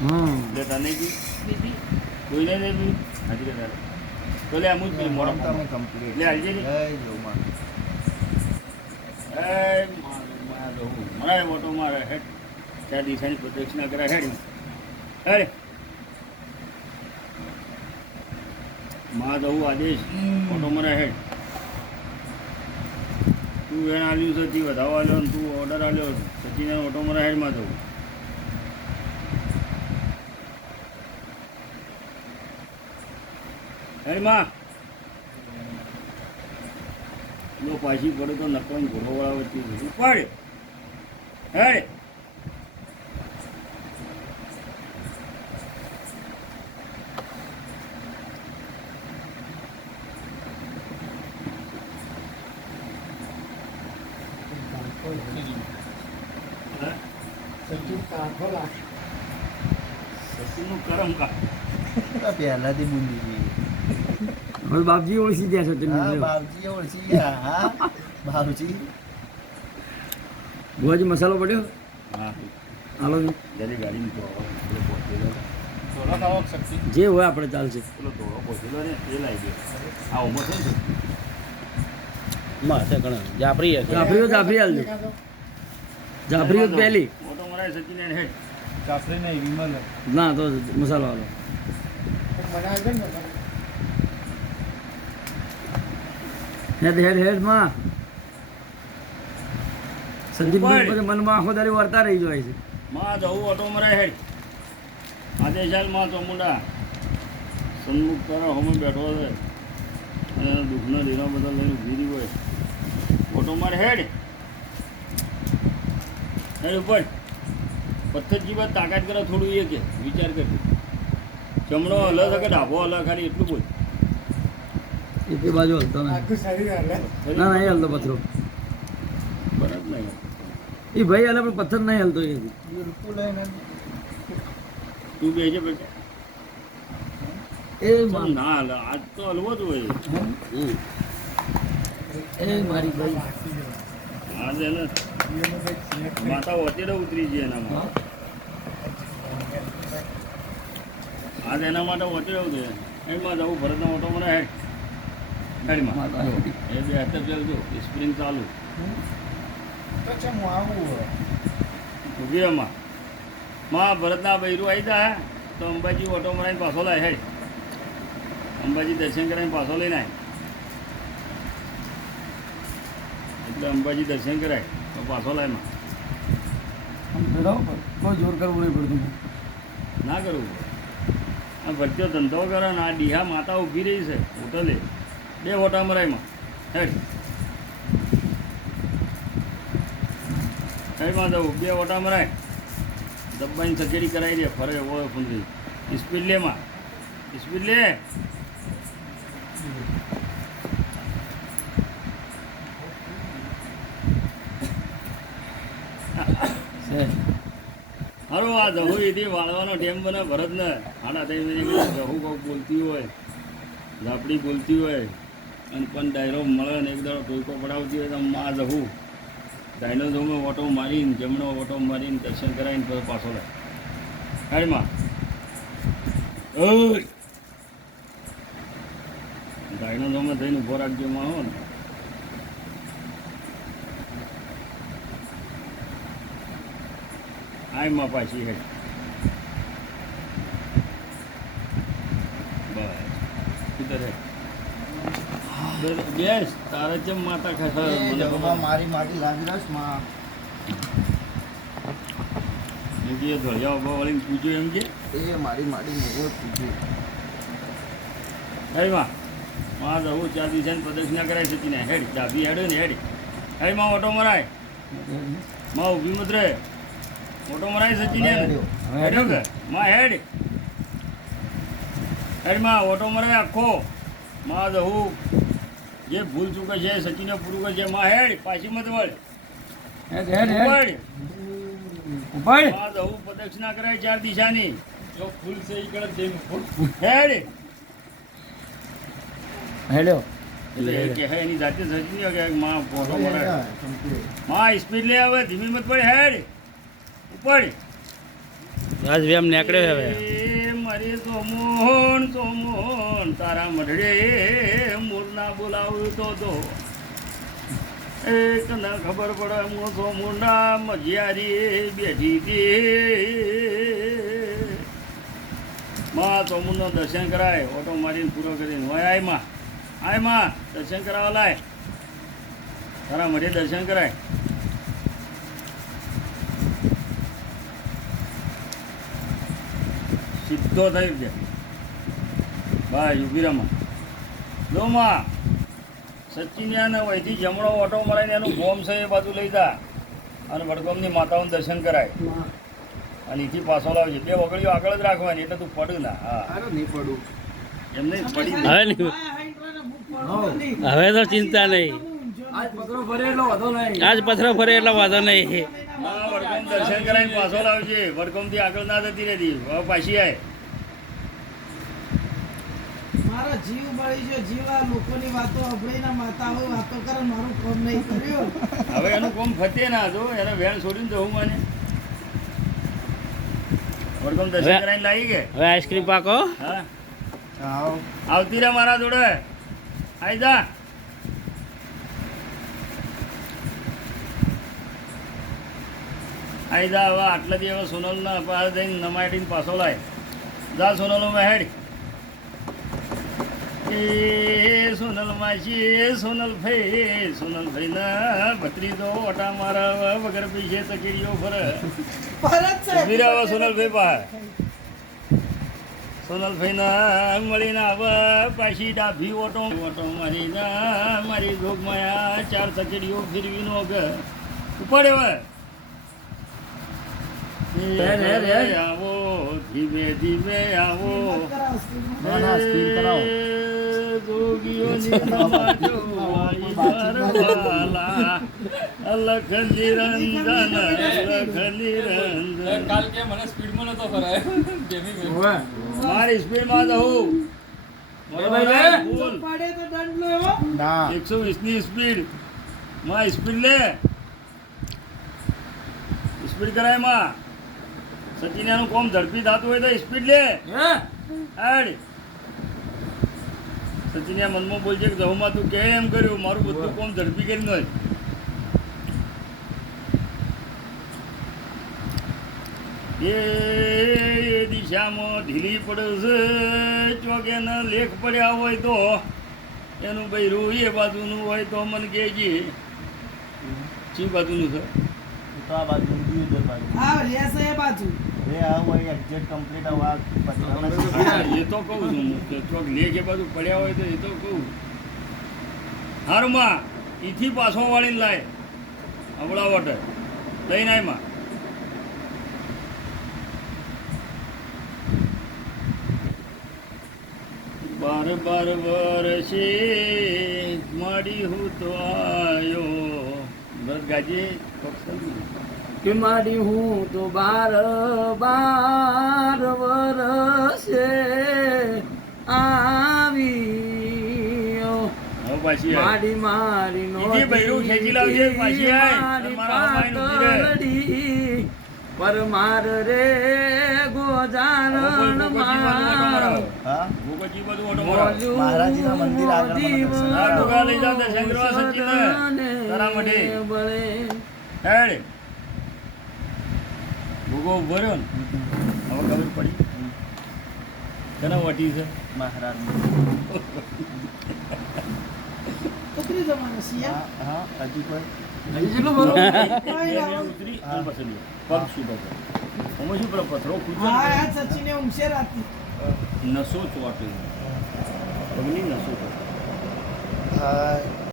હમ. એટલે તને બીબી. કોઈને નહીં બી. હાજી કે તારે. તો લે આમ જ પેલી મોડો તમે complete. લે, હાલજે ને. એ મારું માં રહું મારે મોટો મારે હેડ. ત્યાં દિશાની પ્રદક્ષિણા કરે હેડ હેડમાં જવું આદેશ મોટો મારે હેડ. તું એને આવ્યું સચી તે વધાવો આલ્યો તું ઓર્ડર આવ્યો સચિને ઓટો મારા હેડમાં દઉં લો માં પાછી પડે તો નકમ ઘોડો વાળા વચ્ચે ઉપાડ. હેડ. હે? સચિનનું કરમ કા? પહેલાથી બુંદી ગઈ. હવે બાપજી ઓળખી ગયા છો તમે બાપજી ઓળખી ગયા. હા, બાપજી. ભુવાજી મસાલો પડ્યો? હા. હાલો જરી ગાડી જે હોય આપણે ચાલશે. જાફરી જાફરીઓ જાફરી હાલજો જાફરીઓ પહેલી. ના તો મસાલો હાલો હેડ હેડ હેડમાં. સંદીપભાઈ મનમાં આખો દાડી વર્તા રહી જાય છે. માં જવું ઓટો મરાય હેડ આજે ચાલમાં ચોમુંડા સન્મુખ કરો હમે બેઠો છે. અને દુઃખના લીલા બધા લઈને રહી હોય. ઓટો મારે હેડ. હેડ ઉપર. પથ્થર જીવા તાકાત કરે થોડું એ કે. વિચાર કરજો. ચમડો હલે કે ડાભો હલે ખાલી એટલું બોલ. એ તે બાજુ હલતો ના ના નહીં હલતો નહીં એ ભાઈ હાલે પણ પથ્થર નહીં હલતો એ. તું બેજે બેટા એ મા- ના હલે આજ તો હલવો જ હોય. એ મારી ભાઈ આજે એને માતા ઓટેડ ઉતરી છે એનામાં આજ એના માટે વચેડે ઉતરે એમાં જવું ભરતના ઓટો મને હેડમાં એ બે હાથે ચાલજો સ્પ્રિંગ ચાલુ. હું આવું માં. ભરતના બૈરું આવી જાય તો અંબાજી ઓટો મરાઈને પાછો લાય હેડ. અંબાજી દર્શન કરાવીને પાછો લઈને આય. એટલે અંબાજી દર્શન કરાય તો પાછો લાયમાં. કોઈ જોર કરવું નહીં પડતું. ના કરવું પડે. આ ભરતીઓ ધંધો કરે ને આ ડીહા માતા ઊભી રહી છે હોટલે. બે ઓટા મરાયમાં હેડ. હેડમાં જવું. બે ઓટા મરાય દબાઈને સર્જરી કરાવી દે. ફરે ઓળો ફૂંદરી સ્પીડ લેમાં સ્પીડ લે. હારું આ જહુ એથી વાળવાનો ટેમ બને ભરતને હાડા થઈ જહુ કોક બોલતી હોય. ઝાપડી બોલતી હોય. અને પણ ડાયરો મળે ને એક દાડો ટોયકો પડાવતી હોય તો માં ડાયનો ડાયનોઝોમાં ઓટો મારીને, જમણો ઓટો મારીને દર્શન કરાવીને પછી પાછો લાય. હાડમાં ડાયનો જમે થઈને ઊભો રાખજો માં હો ને. આયમાં પાછી હેડ બસ ઉધર હેડ દર- બેસ તારે જેમ માતા ખાતા એ મારી માટી લાગી રસમાં. મૂકીએ ધોળિયા ઊભા વાળીને પૂછ્યું એમ કે? એ મારી માટી મોગો પૂછ્યું હેડમાં માં જવું ચાર દિવસે પ્રદક્ષિણા કરાય સચીને હેડ ચાબી હેડે ને હેડ. હેડમાં ઓટો મરાય. માં ઊભી મત રહે. ઓટો મરાય સચીને. હેડ્યો કે. માં હેડ. હેડમાં ઓટો મરાય આખો. માં જવું. જે ભૂલ ચૂકે છે સચિને પૂરું કરે માં હેડ પાછી મત વળ. હેડ હેડ હેડ. પ્રદક્ષિણા કરાય ચાર દિશાની. જો ફૂલ છે ઈ કણ તેમ હેડ. હેલો એટલે કે હે એની જાતે સચી કે માં માં સ્પીડ લે હવે ધીમી મત પડે હેડ. ઉપર આજ વેમ નીકળ્યો હવે. મારી સોમોન સોમોન તારા મઢડે મૂળના બોલાવ્યું તો તો એક ના ખબર પડે હું સોમુંડા મજિયારી બેઠી હતી માં સોમુંડનું દર્શન કરાય, ઓટો મારીને પૂરો કરીને હોય, આયમાં. આયમાં, દર્શન કરાવવા લાય. તારા મઢે દર્શન કરાય. સીધો થઈ ગયા ભાઈ ઉભીરામાં લો માં. સચિનિયાને વહીથી જમણો ઓટો મળીને એનું ગોમ છે એ બાજુ લઈ જા. અને વડગોમની માતાઓનું દર્શન કરાય. અને એથી પાછો લાવજે. બે વગડીઓ આગળ જ રાખવાની એટલે તું પડ ના. હા. નહીં પડું. એમને પડી હવે હવે. તો ચિંતા નહીં. આજ પકડો ફરે એટલો વધો નહીં. આજ પથરો ફરે એટલો વાંધો નહીં. હા વડગોમ દર્શન કરાવીને પાછો લાવજે. વડગોમથી આગળ ના જતી રહેતી હવે પાછી આય. મારો જીવ બળી ગયો. જીવા લોકોની વાતો અભળીને માતાઓ વાતો કરે મારું કોમ નહીં કર્યું. હવે એનું કોમ ફતે ના જો એને વેણ છોડીને જવું મને. વડગોમ દર્શન કરાવીને લાવી કે હવે આઈસ્ક્રીમ પાકો. હા. આવતી રે મારા જોડે. આવી જા. આઈ જા હવે આટલા દિવસ સોનલના પાસે જઈને નમાડીને પાછો લાય. જા સોનલ હેડ એ સોનલ માસી સોનલ ભાઈ સોનલ ભાઈ ના ભત્રીજો ઓટા મારા વગર પૈસે તકીડીઓ ફરે ભરત સોનલ ઊભી સોનલ સોનલભાઈ પાસે. સોનલભાઈ મળીને આવે પાછી ડાભી ઓટો ઓટો મારીને મારી જોગમાયા ચાર સકેડીઓ ફેરવીનો કે ઉપાડે હવે. રે, રે, રે. આવો ધીમે ધીમે આવો. અલખ નિરંજન અલખ નિરંજન કાલ કે મને સ્પીડમાં નતો ફરાય મારી સ્પીડમાં તો હું. ફૂલ પાડે તો દંડ લો એવો ના એકસો વીસની સ્પીડમાં સ્પીડ લે સ્પીડ કરાયમાં એનું કોમ ઝડપી થતું હોય તો સ્પીડ લે. હેડ. સચિનિયા મનમાં બોલશે કે જહુમાં તું કે એમ કર્યું? મારું બધું કોણ ઝડપી કરી નહીં એ દિશામાં ઢીલી પડે છે ચોકેના લેખ પડ્યા હોય તો એનું બૈરું એ બાજુનું હોય તો મને કહેજે. ચી બાજુનું છે? આ બાજુ બાજુ હા રહેશે એ એક્ઝેક્ટ કમ્પ્લીટ તો કહું છું હું કે ચોક બાજુ પડ્યા હોય તો એ તો કહું. હારમાં ઈથી પાછો વાળીને લાય હમણાં વટે. લઈને આય બાર બાર વર્ષે માડી હું તો આયો. ભરત ગાજી કે મારી હું તો બાર બાર વરસે આવી મારી મારી નો ઈજી બૈરું ખેંચી લાવજે, પાછી આય. તમારા હમાઈને ઊભી રહે. પર માર રે ગોજારણમાં હા ભૂપતજી બધું ઓટો મારો. મહારાજજીના મંદિર આગળ લઈ જાઓ દર્શન કરવા સચિને. તારા મઢે. હેડ ભૂગો ઊભો રહ્યો ને હવે ખબર પડી. કેના વટી છે. મહારાજ હા હા હજી ના. ઉતરી. પગ સીધો આમાં શું પેલો પથરો સચિને ઊંઘશે રાતી નસો ચોટે. પગની નસો ચોટે. હા